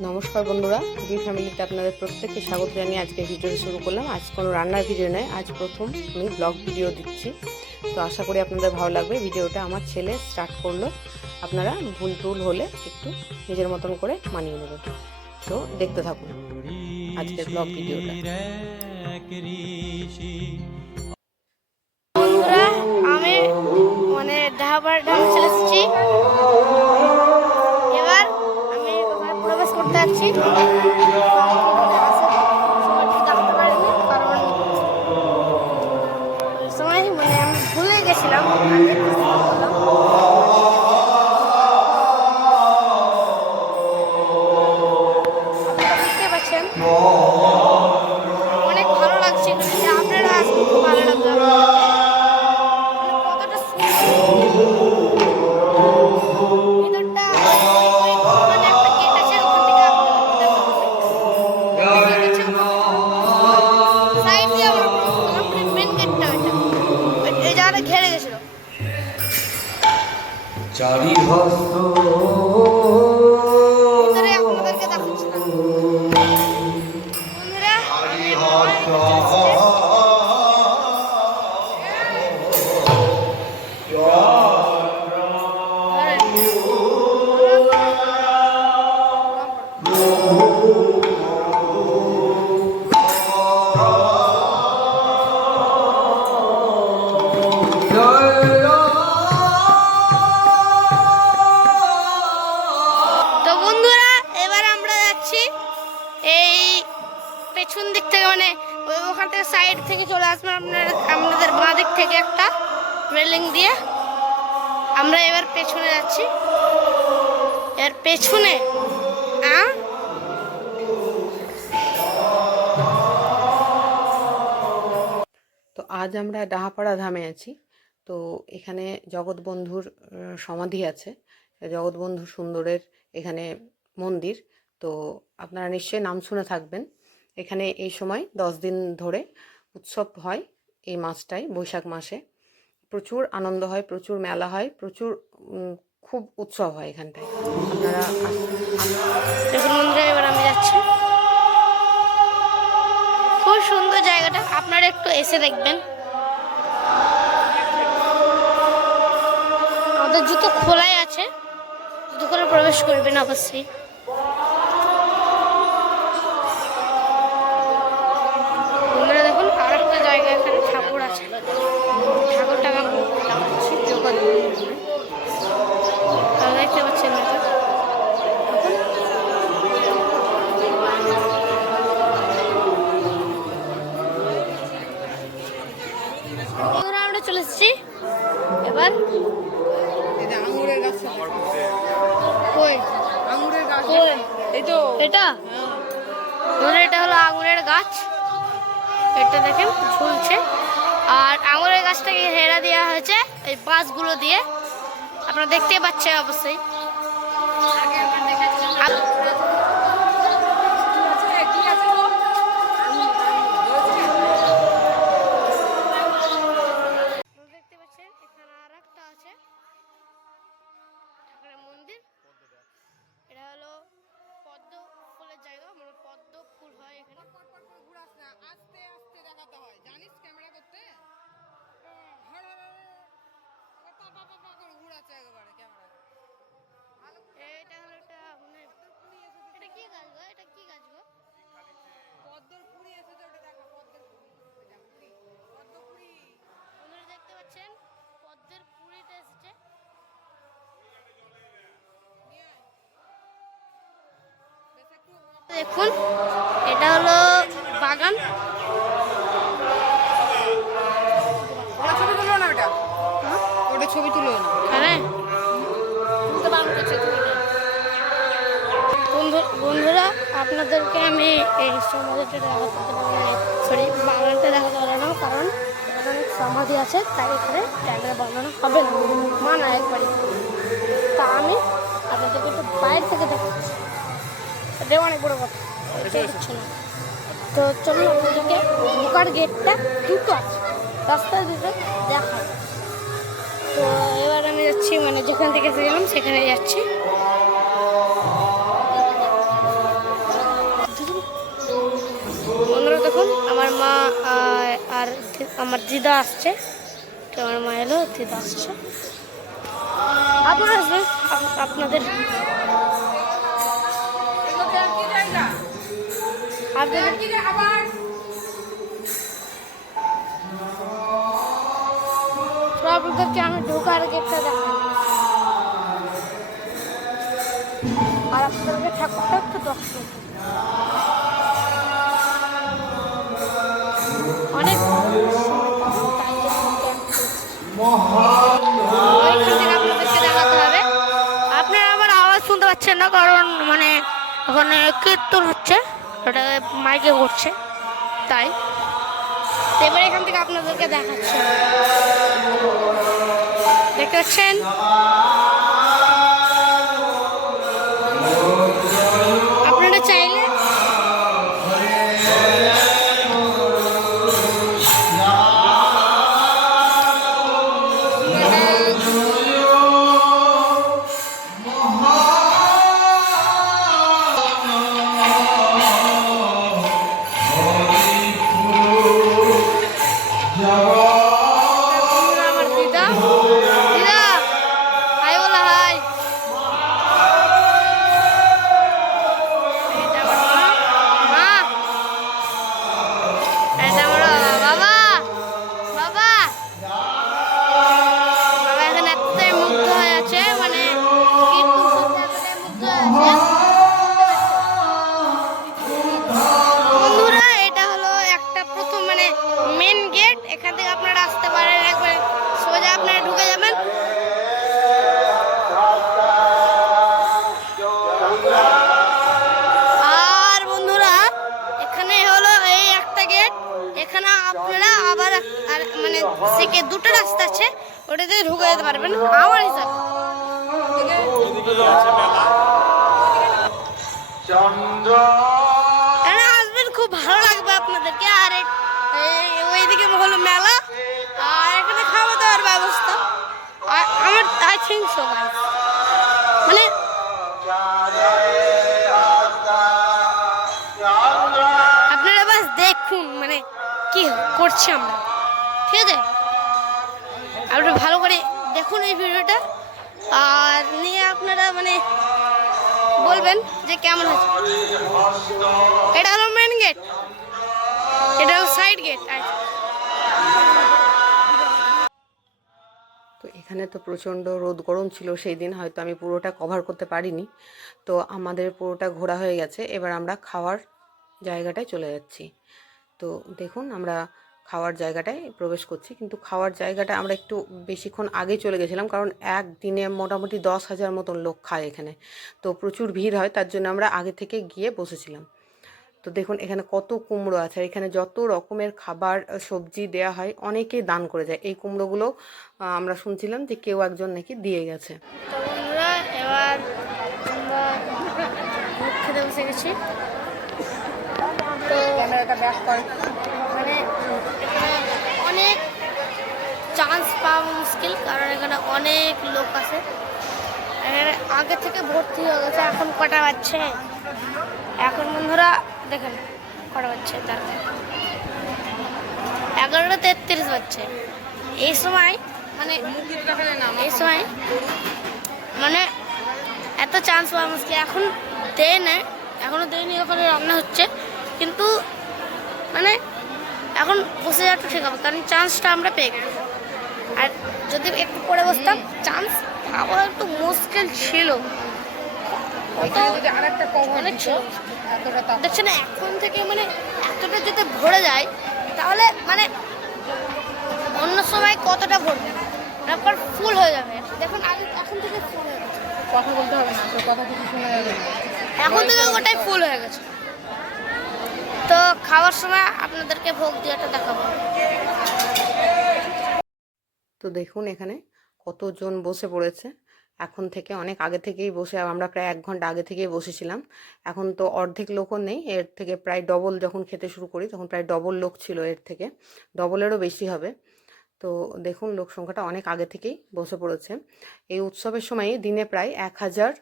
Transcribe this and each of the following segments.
নমস্কার বন্ধুরা, কুকিং ফ্যামিলিতে আপনাদের প্রত্যেককে স্বাগত জানিয়ে আজকে ভিডিও শুরু করলাম। আজ কোনো রান্নার ভিডিও নয়, আজ প্রথম আমি ব্লগ ভিডিও দিচ্ছি। তো আশা করি আপনাদের ভালো লাগবে। ভিডিওটা আমার ছেলে স্টার্ট করলো, আপনারা ভুল টুল হলে একটু নিজের মতন করে মানিয়ে নেবেন। তো দেখতে থাকুন আজকের ব্লগ ভিডিওটা। বন্ধুরা, আমি ঢাবা চলে এসেছি। এবার আমি ওখানে প্রবেশ করতে যাচ্ছি। ডাকতে পারিনি কারণ ওই সময় আমি ভুলে গেছিলাম। বুঝতে পারছেন, অনেক ভালো লাগছে। আপনারা আসলে খুব ভালো লাগবে। কতটা ভিতরটা একটা গেট আছে, ওখান থেকে সাইড দিয়ে আমরা মেন গেটটা এই জায়গাটা ঘেরে গেছিল। ভিতরে আপনাদেরকে দেখাচ্ছি না বন্ধুরা। এই পেছন দিক থেকে ওখান থেকে সাইড থেকে চলে আসবেন আপনাদের বাঁ দিক থেকে একটা রেলিং দিয়ে। আমরা এবার পেছনে যাচ্ছি। এর পেছনে তো আজ আমরা ডাহাপাড়া ধামে আছি। তো এখানে জগৎবন্ধুর সমাধি আছে, জগৎবন্ধু সুন্দরের এখানে মন্দির। তো আপনারা নিশ্চয়ই নাম শুনে থাকবেন। এখানে এই সময় 10 দিন ধরে উৎসব হয়। এই মাসটাই, বৈশাখ মাসে প্রচুর আনন্দ হয়, প্রচুর মেলা হয়, প্রচুর খুব উৎসব হয় এখানটায়। আপনারা মন্দিরে এবার আমি যাচ্ছি। খুব সুন্দর জায়গাটা, আপনারা একটু এসে দেখবেন। আমাদের জুতো খোলাই আছে, জুতো করে প্রবেশ করবেন অবশ্যই। বন্ধুরা দেখুন, আর একটা জায়গা এখানে ঠাকুর আছে। ঠাকুরটা দেখাচ্ছি, দেখতে পাচ্ছেন আমরা চলে এসেছি। এবার আঙুরের গাছ, আঙুরের গাছ এই তো এটা এটা হলো আঙুরের গাছ। এটা দেখেন ঝুলছে, আর আঙুরের গাছটাকে হেরা দেওয়া হয়েছে এই বাঁশগুলো দিয়ে। আপনারা দেখতে পাচ্ছেন অবশ্যই। দেখতে পাচ্ছেন এখানে আর একটা আছে ঠাকুরের মন্দির। এটা হলো পদ্ম ফুলের জায়গা, পদ্ম ফুল হয় এখানে। আস্তে আস্তে দেখাতে হয়, জানিস ক্যামেরা করতে ঘুরাচ্ছে একেবারে ক্যামেরা। এটা হলো এটা কি গাছ গো? এটা কি গাছ গো? পদ্মর কুড়ি এসেছে, ওটা দেখা পদ্মের কুড়ি। পদ্ম কুড়ি বন্ধুরা দেখতে পাচ্ছেন, পদ্মের কুড়িটা এসেছে। দেখুন, এটা হলো বাগান। ওটা ছবি তুলো না, ওটা ছবি তুলো না। হ্যাঁ, বন্ধুরা আপনাদেরকে আমি এই সমাধিটা দেখাতে সরি বাগানটা দেখাতে পারলাম না, কারণ এখানে অনেক সমাধি আছে, তাই এখানে ক্যামেরা বানানো হবে না, মানা একবারই। তা আমি আপনাদেরকে একটু বাইরে থেকে দেখাচ্ছি। এটা অনেক বড় কথা, দিচ্ছে না। তো চলুন, আপনাদেরকে ঢোকার গেটটা দুটো আছে, রাস্তায় দুটো দেখা। তো এবার আমি যাচ্ছি, যেখান থেকে এসেছিলাম সেখানে যাচ্ছি। আর আমার দিদা আসছে, আমার মা এলো, দিদা আসছে। আপনারা আসবেন, আপনাদের এগুলো দেওয়ার কি জায়গা? আপনাদের কি রে আবার? আপনাদেরকে আমি ঢোকার গেটটা দেখাই, আর আপনাদেরকে ঠাকুরটা একটু দর্শন। অনেক ওইখান থেকে আপনাদেরকে দেখাতে হবে। আপনারা আমার আওয়াজ শুনতে পাচ্ছেন না, কারণ মানে ওখানে কীর্তন হচ্ছে, ওটা মাইকে করছে, তাই। এবার এখান থেকে আপনাদেরকে দেখাচ্ছি, দেখতে পাচ্ছেন। আপনারা চাইলে আমার দিদা, দিদা হাই বলা, হাই। এটা আমার মা, মা। এটা আমার বাবা, বাবা। বাবা এখানে এতটাই মুগ্ধ হয়ে আছে, মানে কীর্তন শুনতে এতটাই মুগ্ধ হয়ে আছে। বন্ধুরা, এটা হলো একটা প্রথম মানে মেন গেট। এখান থেকে আপনারা আসতে পারেন, একবার সোজা আপনারা ঢুকে যাবেন। আর বন্ধুরা, এখানে হলো এই একটা গেট। এখানে আপনারা আবার মানে থেকে দুটো রাস্তা আছে, ওটাতে ঢুকে যেতে পারবেন আমার হিসাবে। এখানে আসবেন, খুব ভালো লাগবে আপনাদেরকে। আর ওইদিকে হলো মেলা, আর এখানে খাওয়া দাওয়ার ব্যবস্থা। আমার আই থিঙ্ক সো গাইস, মানে আপনারা বাস দেখুন মানে কি করছি আমরা, ঠিক আছে? আপনারা ভালো করে দেখুন এই ভিডিওটা, আর নিয়ে আপনারা মানে বলবেন যে কেমন হয়েছে। এটা হলো মেন গেট, এটা হলো সাইড গেট। তো এখানে তো প্রচণ্ড রোদ গরম ছিল সেই দিন, হয়তো আমি পুরোটা কভার করতে পারিনি। তো আমাদের পুরোটা ঘোরা হয়ে গেছে, এবার আমরা খাওয়ার জায়গাটায় চলে যাচ্ছি। তো দেখুন, আমরা খাওয়ার জায়গাটায় প্রবেশ করছি, কিন্তু খাওয়ার জায়গাটা আমরা একটু বেশিক্ষণ আগে চলে গেছিলাম, কারণ একদিনে মোটামুটি 10,000 মতন লোক খায় এখানে। তো প্রচুর ভিড় হয়, তার জন্য আমরা আগে থেকে গিয়ে বসেছিলাম। তো দেখুন এখানে কত কুমড়ো আছে, আর এখানে যত রকমের খাবার সবজি দেয়া হয় অনেকেই দান করে যায়। এই কুমড়োগুলো আমরা শুনছিলাম যে কেউ একজন নাকি দিয়ে গেছে। তো বন্ধুরা, এবার আমরা মুখ খেতে বসে গেছি। তো ক্যামেরাটা ব্যাক করে। মানে এখানে অনেক চান্স পাওয়া মুশকিল, কারণ এখানে অনেক লোক আছে। এখানে আগে থেকে ভর্তি হয়ে গেছে। এখন কটা বাজছে? এখন বন্ধুরা দেখেন কটা বাজছে, তার 11:33 বাজছে। এই সময় মানে এই সময় মানে এত চান্স পাওয়া মুশকিল। এখন দেয় না, এখনও দেয়নি, ওখানে রান্না হচ্ছে, কিন্তু মানে এখন বসে যাওয়াটা ঠিক হবে, কারণ চান্সটা আমরা পেয়ে গেছি। আর যদি একটু পরে বসতাম, চান্স পাওয়া একটু মুশকিল ছিল। আরেকটা কভার অনেক ছিল, দেখছেন এখন থেকে মানে এতটা যদি ভরে যায়, তাহলে মানে অন্য সময় কতটা ভরবে, তারপর ফুল হয়ে যাবে। দেখুন আগে এখন থেকে ফুল হয়ে গেছে, কথা বলতে হবে না, তোর কথা কিছু শোনা যাবে না। এখন থেকে ওটাই ফুল হয়ে গেছে। তো খাওয়ার সময় আপনাদেরকে ভোগ দিয়েটা দেখাবো। তো দেখুন এখানে কতজন বসে পড়েছে। এখন থেকে অনেক আগে থেকেই বসে, আমরা প্রায় 1 ঘন্টা আগে থেকেই বসেছিলাম। এখন তো অর্ধেক লোকও নেই, এর থেকে প্রায় ডবল। যখন খেতে শুরু করি তখন প্রায় ডবল লোক ছিল, এর থেকে ডবলেরও বেশি হবে। তো দেখুন লোক সংখ্যাটা অনেক আগে থেকেই বসে পড়েছে। এই উৎসবের সময় দিনে প্রায় 10,000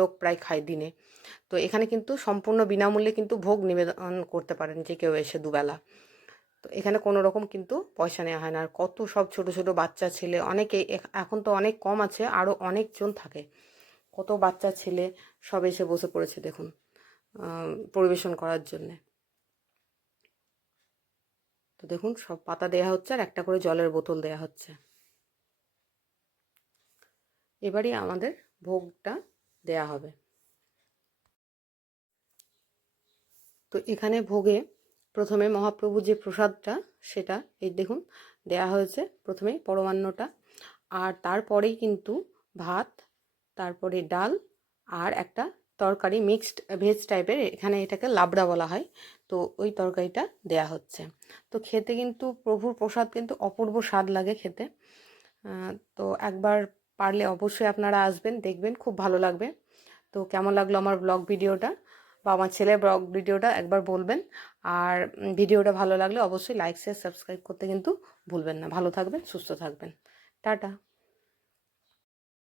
লোক প্রায় খায় দিনে। তো এখানে কিন্তু সম্পূর্ণ বিনামূল্যে কিন্তু ভোগ নিবেদন করতে পারেন যে কেউ এসে দুবেলা। তো এখানে কোনো রকম কিন্তু পয়সা নেওয়া হয় না। আর কত সব ছোট ছোট বাচ্চা ছেলে, অনেকে এখন তো অনেক কম আছে, আরও অনেকজন থাকে। কত বাচ্চা ছেলে সব এসে বসে পড়েছে দেখুন পরিবেশন করার জন্যে। তো দেখুন সব পাতা দেয়া হচ্ছে আর একটা করে জলের বোতল দেয়া হচ্ছে। এবারই আমাদের ভোগটা দেয়া হবে। তো এখানে ভোগে প্রথমে মহাপ্রভুর যে প্রসাদটা সেটা এই দেখুন দেয়া হয়েছে, প্রথমেই পরমান্নটা, আর তারপরেই কিন্তু ভাত, তারপরে ডাল আর একটা তরকারি, মিক্সড ভেজ টাইপের, এখানে এটাকে লাবড়া বলা হয়। তো ওই তরকারিটা দেয়া হচ্ছে। তো খেতে কিন্তু প্রভুর প্রসাদ কিন্তু অপূর্ব স্বাদ লাগে খেতে। তো একবার পারলে অবশ্যই আপনারা আসবেন, দেখবেন, খুব ভালো লাগবে। তো কেমন লাগলো আমার ব্লগ ভিডিওটা বা আমার ছেলের ব্লগ ভিডিওটা একবার বলবেন। আর ভিডিওটা ভালো লাগলে অবশ্যই লাইক শেয়ার সাবস্ক্রাইব করতে কিন্তু ভুলবেন না। ভালো থাকবেন, সুস্থ থাকবেন। টাটা।